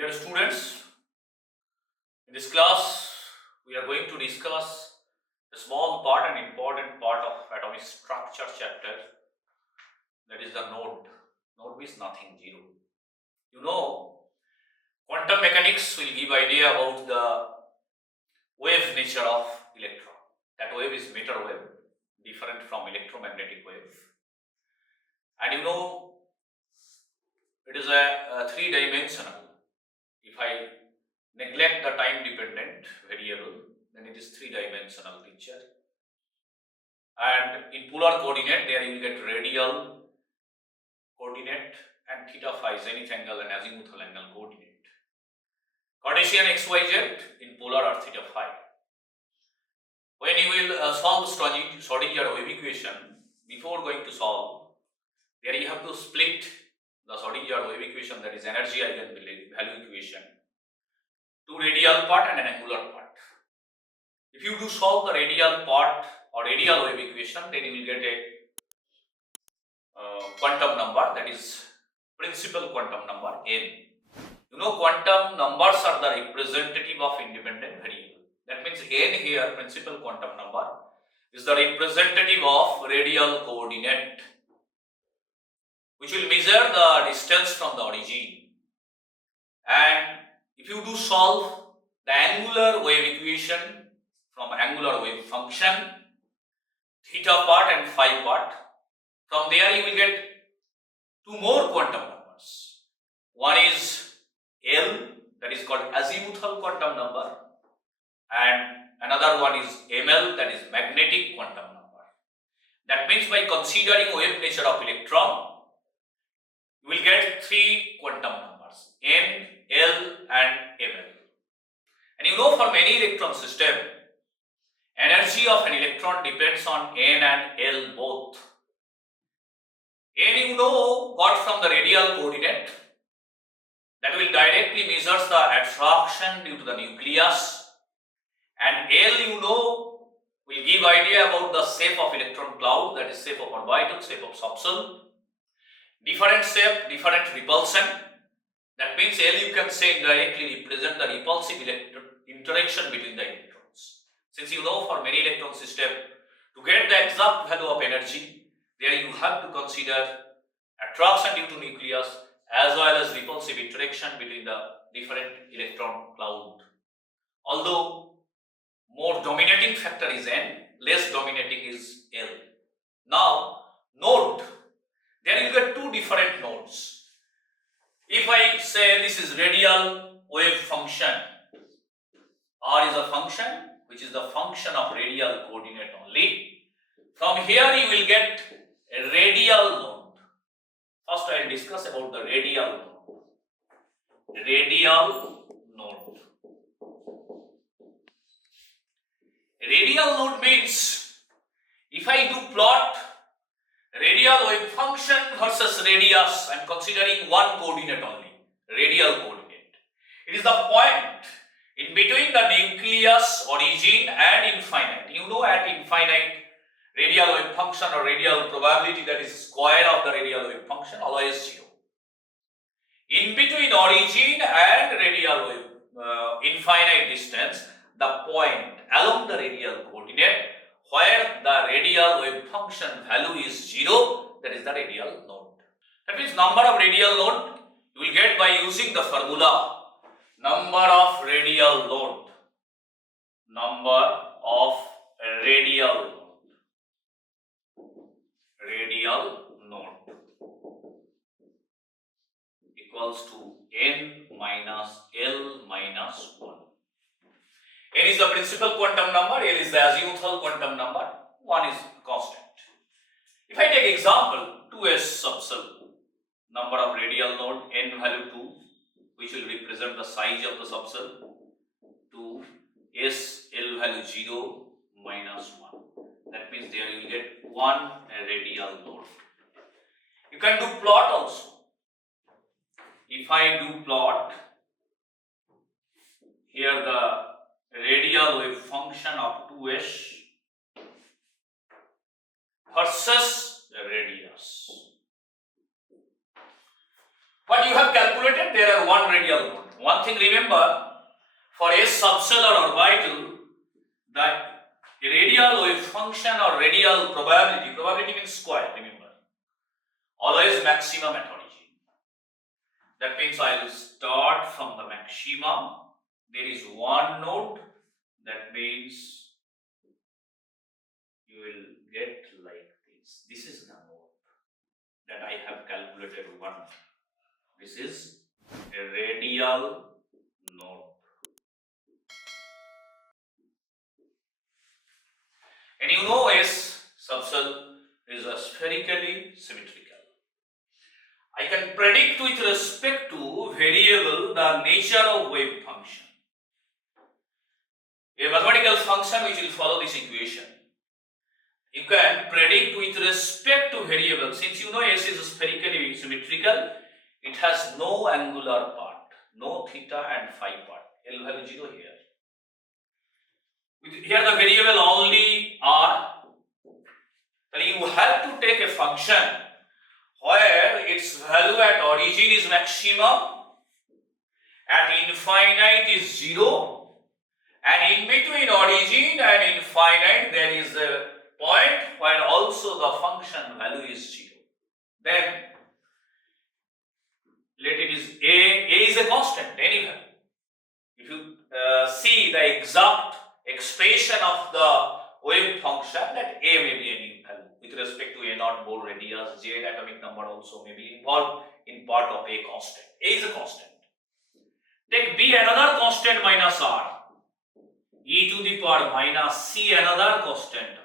Dear students, in this class we are going to discuss a small part and important part of atomic structure chapter, that is the node. Node means nothing, zero. You know, quantum mechanics will give idea about the wave nature of electron. That wave is matter wave, different from electromagnetic wave. And you know, it is a three-dimensional. If I neglect the time dependent variable, then it is three-dimensional picture. And in polar coordinate, there you will get radial coordinate and theta phi zenith angle and azimuthal angle coordinate. Cartesian xyz in polar are theta phi. When you will solve Schrodinger wave equation, before going to solve, there you have to split the Schrodinger wave equation, that is energy eigenvalue equation, to radial part and an angular part. If you do solve the radial part or radial wave equation, then you will get a quantum number, that is principal quantum number n. You know, quantum numbers are the representative of independent variable. That means n here, principal quantum number, is the representative of radial coordinate, which will measure the distance from the origin. And if you do solve the angular wave equation from angular wave function, theta part and phi part, from there you will get two more quantum numbers. One is L, that is called azimuthal quantum number, and another one is ML, that is magnetic quantum number. That means by considering wave nature of electron, you will get three quantum numbers, N, L and ML. And you know, for many electron system, energy of an electron depends on N and L both. N you know got from the radial coordinate, that will directly measures the attraction due to the nucleus, and L you know will give idea about the shape of electron cloud, that is shape of orbital, shape of subshell. Different shape, different repulsion. That means L you can say indirectly represent the repulsive interaction between the electrons. Since you know, for many electron system, to get the exact value of energy, there you have to consider attraction due to nucleus as well as repulsive interaction between the different electron cloud. Although more dominating factor is N, less dominating is L. Now, node. Then you get two different nodes. If I say this is radial wave function, R is a function which is the function of radial coordinate only. From here you will get a radial node. First I will discuss about the radial node. Radial node. Radial node means if I do plot radial wave function versus radius, I am considering one coordinate only, radial coordinate. It is the point in between the nucleus, origin and infinite. You know, at infinite, radial wave function or radial probability, that is square of the radial wave function, always 0. In between origin and radial wave infinite distance, the point along the radial coordinate where the radial wave function value is 0, that is the radial node. That means number of radial node you will get by using the formula number of radial node. Number of radial node equals to n minus L minus 1. N is the principal quantum number, L is the azimuthal quantum number, 1 is constant. If I take example 2s subshell, number of radial node, n value 2, which will represent the size of the subshell, 2, s, L value 0, minus 1. That means there you will get 1 radial node. You can do plot also. If I do plot, here the radial wave function of 2s versus radius. What you have calculated, there are one radial node. one thing remember, for S subcellular orbital, the radial wave function or radial probability means square, remember, always maximum at origin. That means I will start from the maximum. There is one node, that means you will get like this. This is the node that I have calculated one. This is a radial node. And you know S subcell is a spherically symmetrical. I can predict with respect to variable the nature of wave function. A mathematical function which will follow this equation. You can predict with respect to variable. Since you know S is spherically symmetrical, it has no angular part, no theta and phi part. L value 0 here. Here the variable only r. You have to take a function where its value at origin is maximum, at infinite is 0, and in between origin and infinite there is a point where also the function value is 0. Then let it is a is a constant anyhow. If you see the exact expression of the wave function, that a may be any value with respect to a naught Bohr radius, z atomic number also may be involved in part of a constant. A is a constant. Take b another constant minus r, e to the power minus c another constant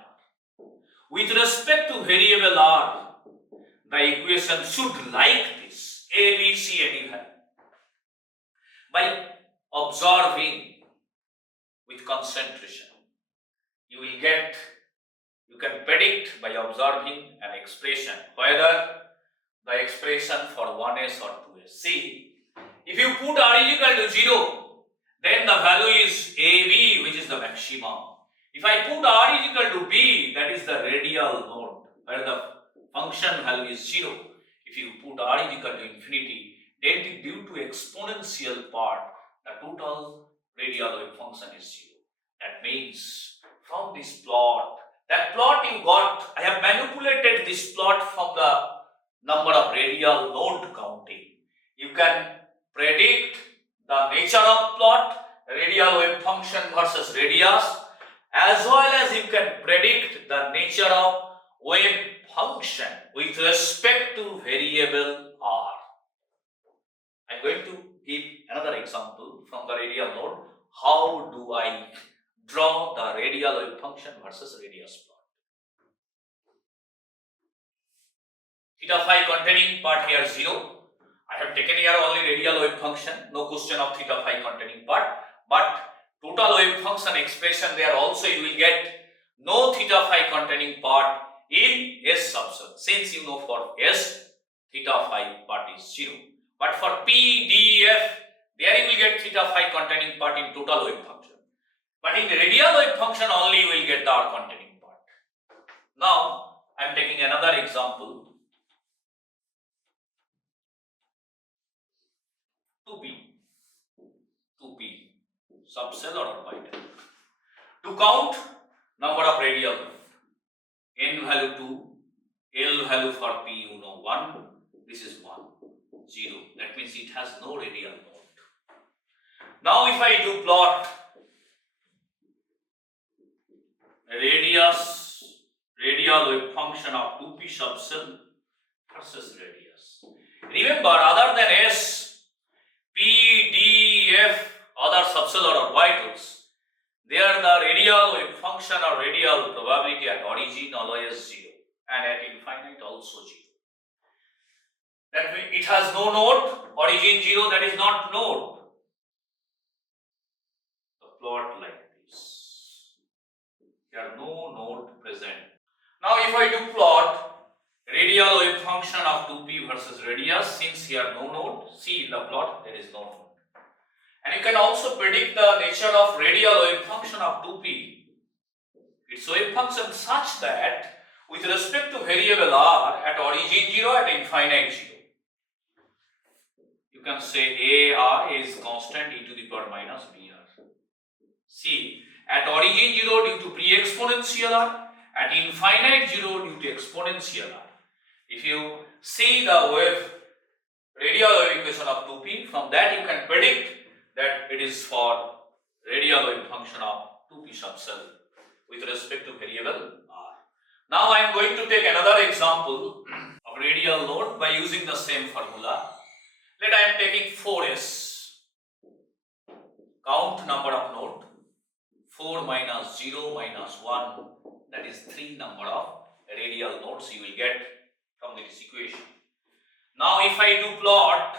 r. With respect to variable r, the equation should like this, a, b, c any value. By observing with concentration, you can predict by observing an expression, whether the expression for 1s or 2s. See, if you put r is equal to 0, then the value is AB, which is the maximum. If I put r is equal to B, that is the radial node, where the function value is 0. If you put r is equal to infinity, then due to exponential part, the total radial wave function is 0. That means from this plot, that plot you got, I have manipulated this plot from the number of radial node counting. You can predict the nature of plot, radial wave function versus radius, as well as you can predict the nature of wave function with respect to variable r. I am going to give another example from the radial node. How do I draw the radial wave function versus radius plot? Theta phi containing part here 0. I have taken here only radial wave function, no question of theta phi containing part, but total wave function expression there also you will get no theta phi containing part in S subcell, since you know for S theta phi part is 0. But for P, D, F, there you will get theta phi containing part in total wave function. But in the radial wave function only you will get the r containing part. Now I am taking another example. 2p subcellular orbital. To count number of radial node, n value 2, L value for p you know 1, this is 1, 0. That means it has no radial node. Now if I do plot radial wave function of 2p subcell versus radius. Remember, other than S, P, D, F, other subcellular orbitals, there the radial wave function or radial probability at origin always 0, and at infinite also 0. That means it has no node, origin 0, that is not node. The plot like this. There are no node present. Now if I do plot radial wave function of 2p versus radius, since here no node, see in the plot there is no node. And you can also predict the nature of radial wave function of 2p. Its wave function such that with respect to variable r at origin 0, at infinite 0. You can say AR is constant e to the power minus BR. See, at origin 0 due to pre-exponential R, at infinite 0 due to exponential R. If you see the radial wave equation of 2p, from that you can predict that it is for radial wave function of 2p subcell with respect to variable R. Now I am going to take another example of radial node by using the same formula. Let I am taking 4s, count number of node, 4 minus 0 minus 1, that is 3 number of radial nodes you will get from this equation. Now if I do plot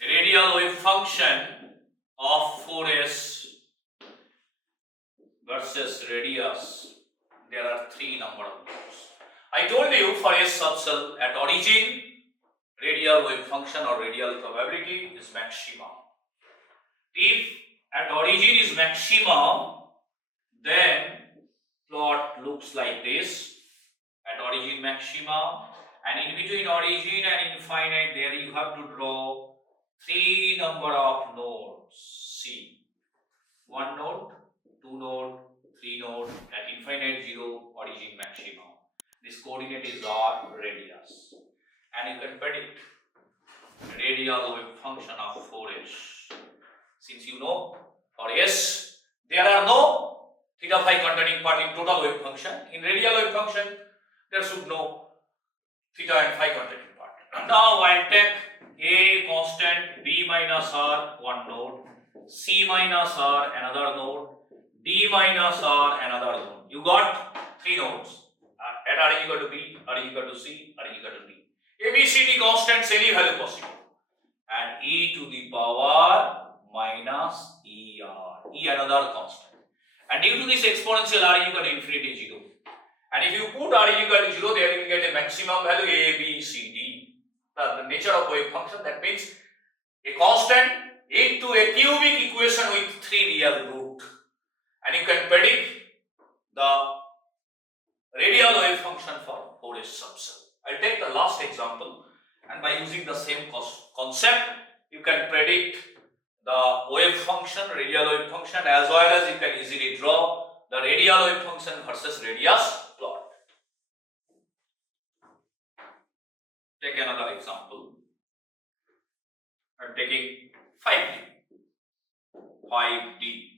radial wave function of 4s versus radius, there are 3 number of nodes. I told you for S subcell at origin, radial wave function or radial probability is maximum. If at origin is maximum, then plot looks like this. At origin maximum, and in between origin and infinite, there you have to draw 3 number of nodes. See, 1 node, 2 node, 3 node, at infinite 0, origin maximum. This coordinate is R, radius, and you can predict radial wave function of 4s. Since you know for S there are no theta phi containing part in total wave function, in radial wave function there should no theta and phi containing part. Now I will take A constant, B minus R one node, C minus R another node, D minus R another node. You got 3 nodes. At R is equal to B, R is equal to C, R is equal to D. A, B, C, D constants any value possible. And e to the power minus ER, E another constant. And due to this exponential R is equal to infinity 0. And if you put R is equal to 0, there you will get a maximum value A, B, C, D. The nature of wave function, that means a constant into a cubic equation with 3 real root. And you can predict the radial wave function for 4s subcell. I will take the last example, and by using the same concept, you can predict the wave function, radial wave function, as well as you can easily draw the radial wave function versus radius plot. Take another example. I am taking 5D. 5D.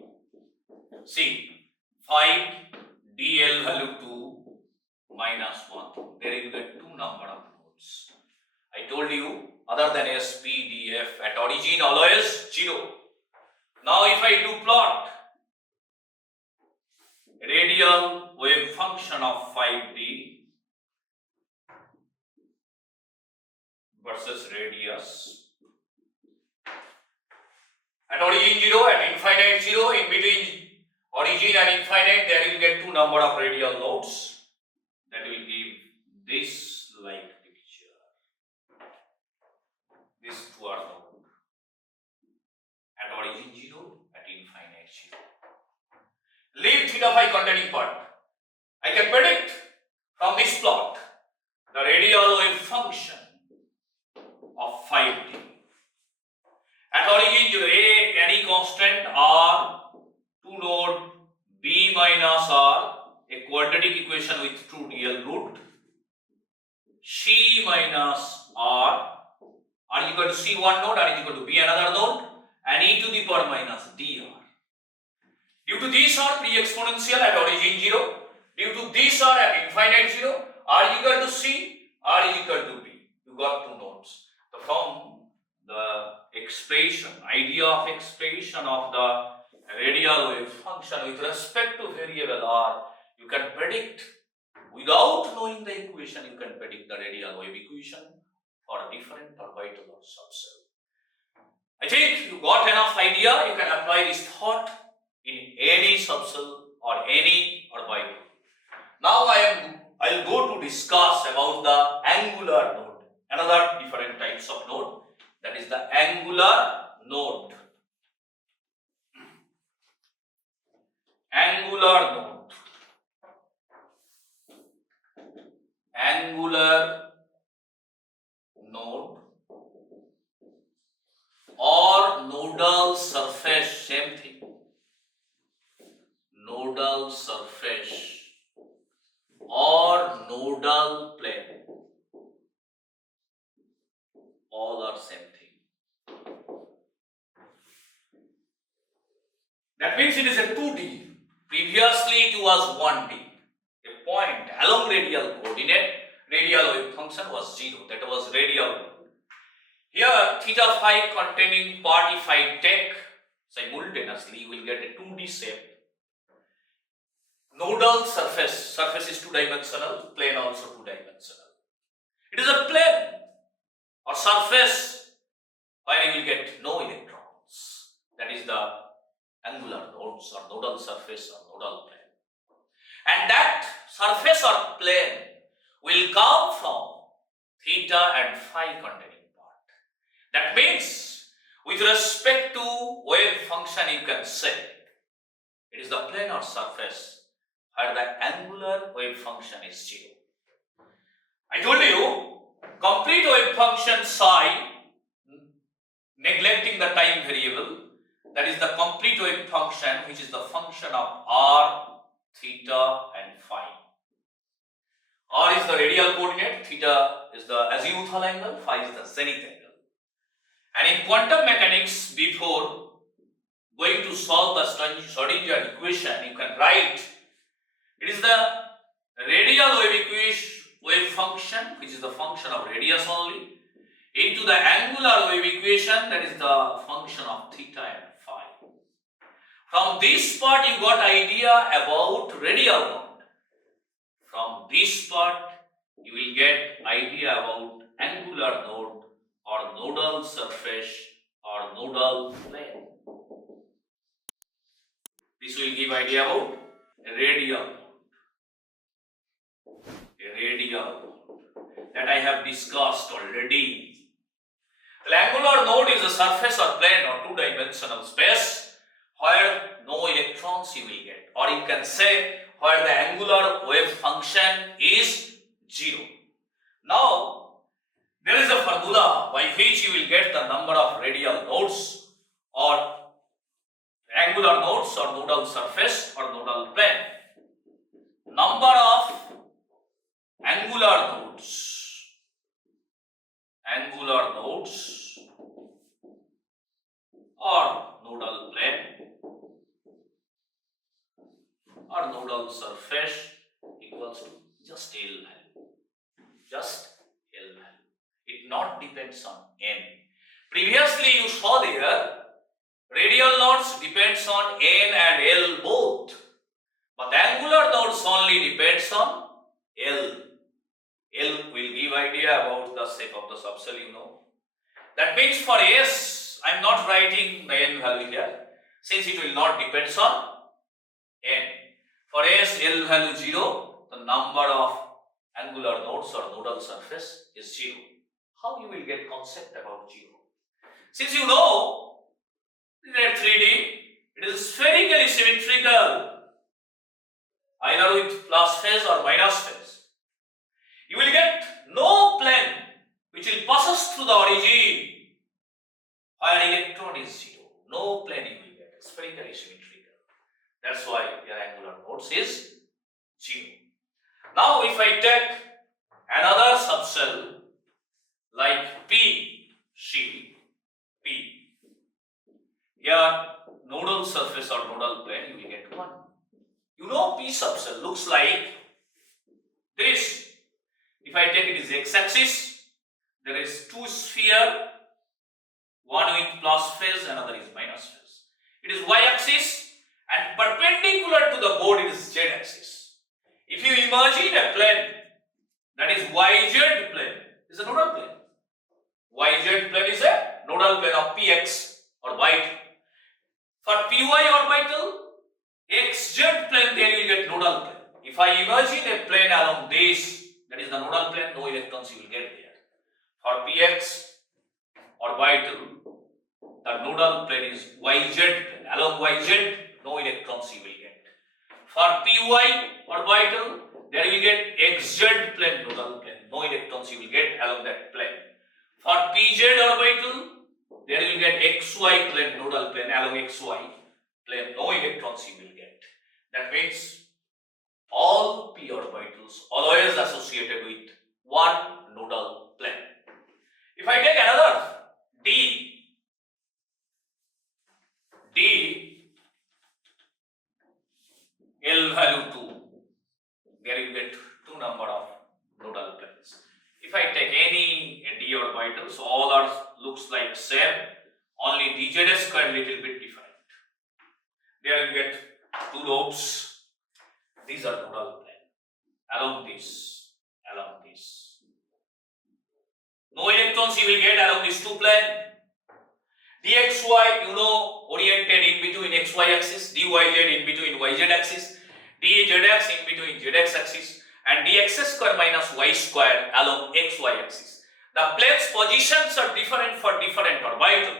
See, 5 DL value 2 minus 1. There you get 2 number of nodes. I told you other than S, P, D, F at origin always 0. Now if I do plot radial wave function of 5D versus radius, at origin 0, at infinite 0, in between origin and infinite there will get 2 number of radial nodes. That will give this like picture. These 2 are nodes. At origin 0, at infinite 0. Leave theta phi containing part. I can predict from this plot the radial wave function of 5D. At origin 0, A any constant R, 2 node, B minus R, a quadratic equation with 2 real root, C minus R is equal to C one node, R is equal to B another node, and e to the power minus dr. Due to these are pre-exponential at origin 0, due to these are at infinite 0, R is equal to C, R is equal to B. You got 2 nodes. So from the expression, idea of expression of the radial wave function with respect to variable R, you can predict, without knowing the equation, you can predict the radial wave equation for different orbital or subcell. I think you got enough idea. You can apply this thought in any subcell or any orbital. Now I'll go to discuss about the angular node, another different types of node, that is the angular node. Angular node. Angular node or nodal surface, same thing. Nodal surface or nodal plane, all are same thing. That means it is a 2D. Previously it was 1D. A point along radial coordinate, radial wave function was 0. That was radial node. Here theta phi containing part, if I take simultaneously, you will get a 2D shape. Nodal surface, surface is 2-dimensional, plane also 2-dimensional. It is a plane or surface where you will get no electrons. That is the angular nodes or nodal surface or nodal plane. And that surface or plane will come from theta and phi containing part. That means with respect to wave function, you can say it is the plane or surface where the angular wave function is 0. I told you complete wave function psi, neglecting the time variable, that is the complete wave function, which is the function of r, theta and phi. R is the radial coordinate, theta is the azimuthal angle, phi is the zenith angle. And in quantum mechanics, before going to solve the Schrodinger equation, you can write it is the radial wave function, which is the function of radius only, into the angular wave equation, that is the function of theta and phi. From this part you got idea about radial node. From this part you will get idea about angular node or nodal surface or nodal plane. This will give idea about a radial node. A radial node that I have discussed already. The angular node is a surface or plane or 2-dimensional space where no electrons you will get, or you can say where the angular wave function is 0. Now there is a formula by which you will get the number of radial nodes or angular nodes or nodal surface or nodal plane. Number of angular nodes or nodal plane or nodal surface equals to just L value. Just L value. It not depends on n. Previously you saw there radial nodes depends on n and L both, but the angular nodes only depends on L. L will give idea about the shape of the subcell, you know. That means for S, I am not writing the n value here, since it will not depend on n. For S, L value 0, the number of angular nodes or nodal surface is 0. How you will get concept about 0? Since you know that 3D, it is spherically symmetrical, either with plus phase or minus phase. You will get no plane which will passes through the origin where electron is 0. No plane you will get, spherically symmetrical. That's why your angular nodes is 0. Now if I take another subcell like P, here nodal surface or nodal plane, you will get 1. You know P subcell looks like this. If I take it is x-axis, there is 2 sphere, one with plus phase, another is minus phase. It is y-axis and perpendicular to the board it is z-axis. If you imagine a plane, that is yz plane, is a nodal plane. Yz plane is a nodal plane of px orbital. For py orbital, xz plane, there you will get nodal plane. If I imagine a plane along this, that is the nodal plane, no electrons you will get there. For px orbital, the nodal plane is yz plane. Along yz, no electrons you will get. For py orbital, there you will get xz plane, nodal plane. No electrons you will get along that plane. For pz orbital, there you will get xy plane, nodal plane along xy plane, no electrons you will get. That means all p orbitals always associated with one nodal plane. If I take another d L value 2, there you get two number of nodal planes. If I take any d orbitals, all are looks like same, only dz square little bit different. There you get two lobes. These are nodal plane. Along this. No electrons you will get along these two plane. dxy, you know, oriented in between xy axis, dyz in between yz axis, dzx in between zx axis, and dx square minus y square along xy axis. The planes positions are different for different orbital,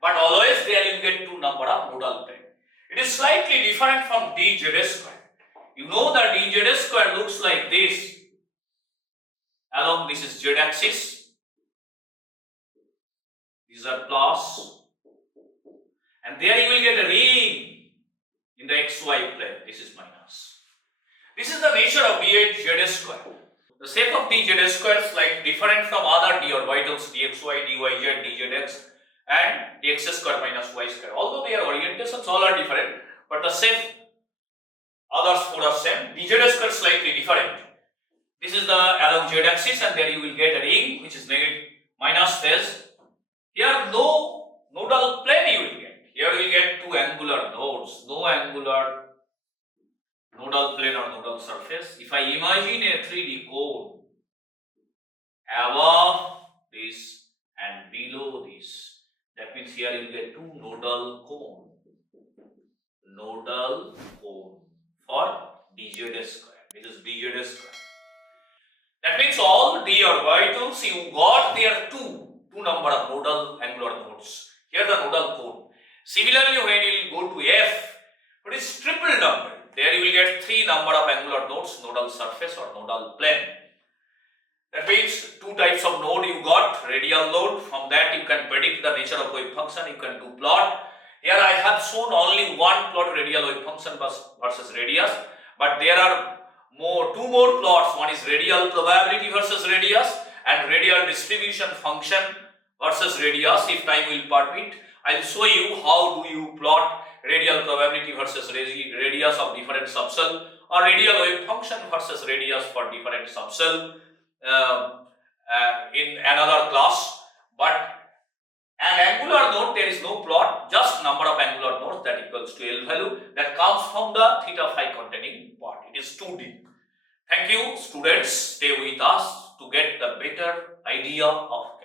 but always there you get two number of nodal plane. It is slightly different from dz square. You know that dz square looks like this. Along this is z axis. These are plus. And there you will get a ring in the xy plane. This is minus. This is the nature of dz square. The shape of dz square is like different from other d orbitals dxy, dyz, dzx and dx square minus y square. Although their orientations all are different, but the shape others four are same. dz square is slightly different. This is the along z axis, and there you will get a ring which is negative minus phase. Here no nodal plane you will get. Here we get two angular nodes, no angular nodal plane or nodal surface. If I imagine a 3D cone above this and below this, that means here you will get two nodal cone for dz square. This is dz square. That means all d orbitals you got there two number of nodal angular nodes. Here the nodal cone. Similarly, when you will go to F, it is triple number. There you will get three number of angular nodes, nodal surface or nodal plane. That means two types of node you got, radial node. From that you can predict the nature of wave function. You can do plot. Here I have shown only one plot, radial wave function versus radius, but there are two more plots. One is radial probability versus radius and radial distribution function versus radius. If time will permit, I will show you how do you plot radial probability versus radius of different subcell, or radial wave function versus radius for different subcell in another class. But an angular node, there is no plot, just number of angular nodes that equals to L value that comes from the theta phi containing part. It is 2D. Thank you students, stay with us to get the better idea of